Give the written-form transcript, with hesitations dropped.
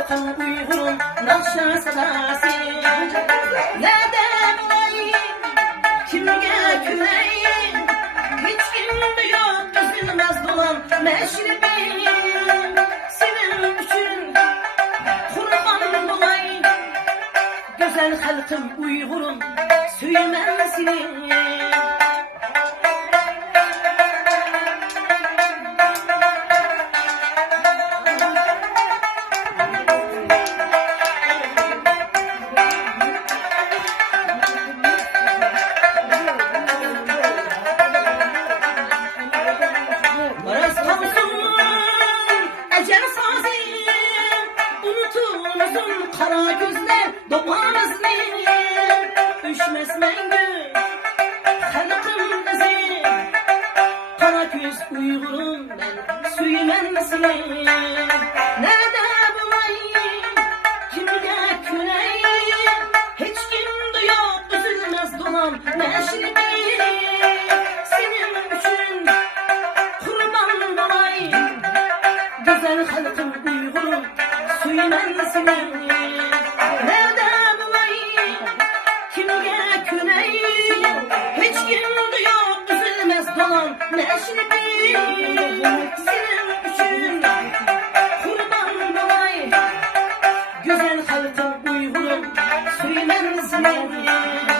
halkım Uygur'un nakşa sadası. Nerede bulayım, kimge küreyim, hiç kimde yok üzülmez dolan meşribim. Senin için kurban bulayım, güzel halkım Uygur'un söylemesini. Unutulmazın kara gözler doğamaz ne? Düşmez mengü halkım bizi, kara göz Uygur'um ben söylemezsin. Nerede bulayım, kimde küreyim, hiç kimde yok üzülmez dolan meşribim. Senin için kurban bulayım, güzel halkım Uygur'um söylemezsin. Nerede bulayım, kimge küreyim, hiç kimde yok üzülmez dolan meşribim. Senin için kurban bulayım, güzel halkım Uygur'um söylemezsin.